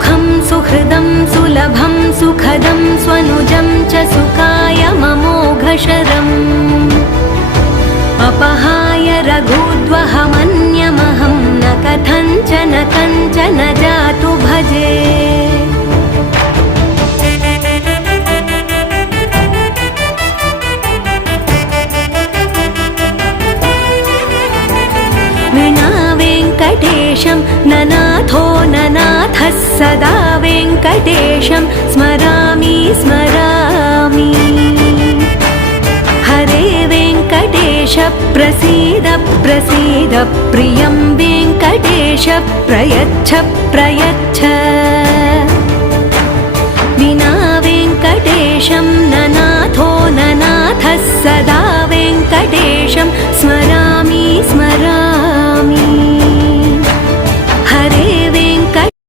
सुखं सुहृदं सुलभं सुखदं स्वनुजं च सुखाय ममोघशरम् अपहाय रघुद्वहमन्यमहं न कथञ्चन कञ्चन जातु भजे। विना वेङ्कटेशं ननाथो ननाथः सदा वेङ्कटेशं स्मरामि स्मरामि। हरे वेङ्कटेश प्रसीद प्रसीद प्रियं वेङ्कटेश प्रयच्छ प्रयच्छ।